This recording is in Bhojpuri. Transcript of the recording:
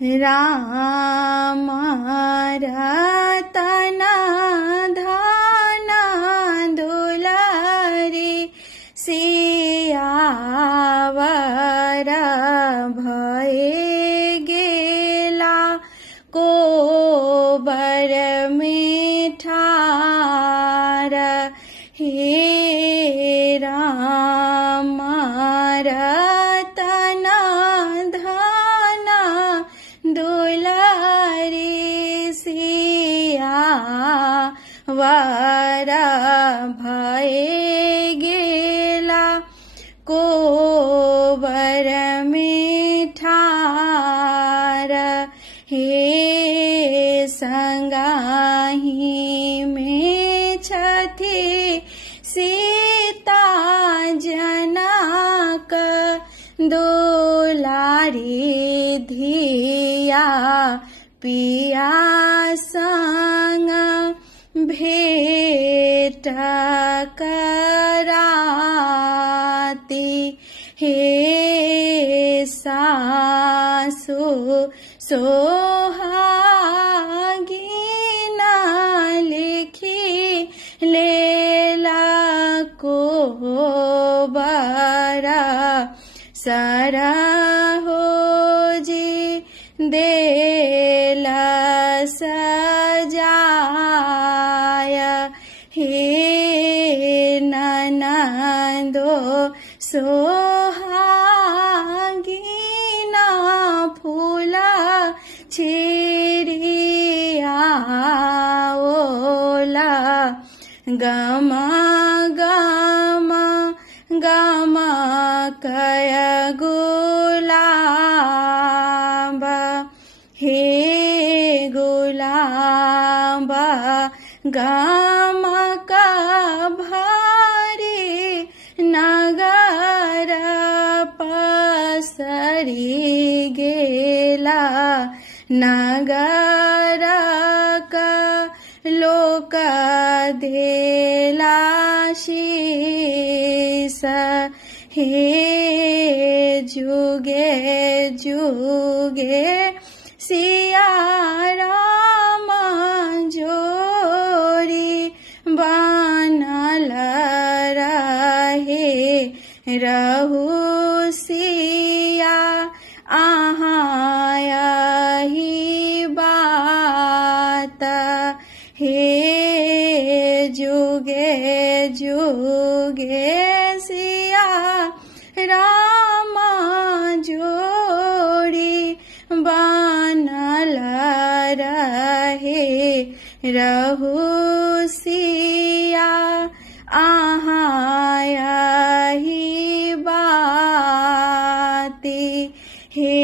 राम रतन धन दुलारी सियावर भये गेला को बर में ठार हे राम रतन धन दुलारी सियावर भये गेला को बर में ठार हे संगाही में छथि सीता जनक दुलारी धिया पिया संग भेट कराती हे सासु सोहागिन लिखी लेला को बरा सरहो जी देला सजाय हे ननदो सोहागिना फूला छिरिया ओला गमा गमा गमा कय गुलाब हे गुलाब गमा का भारी नगर पसरी गेला नगर का लोक देला शीस हे जुगे जुगे सिया राम जोरी बनल रहे रहु सिया आहायहि बात हे जुगे जुगे सिया राम जोड़ी बनल रहे रहु सिया आहायहि बाती हे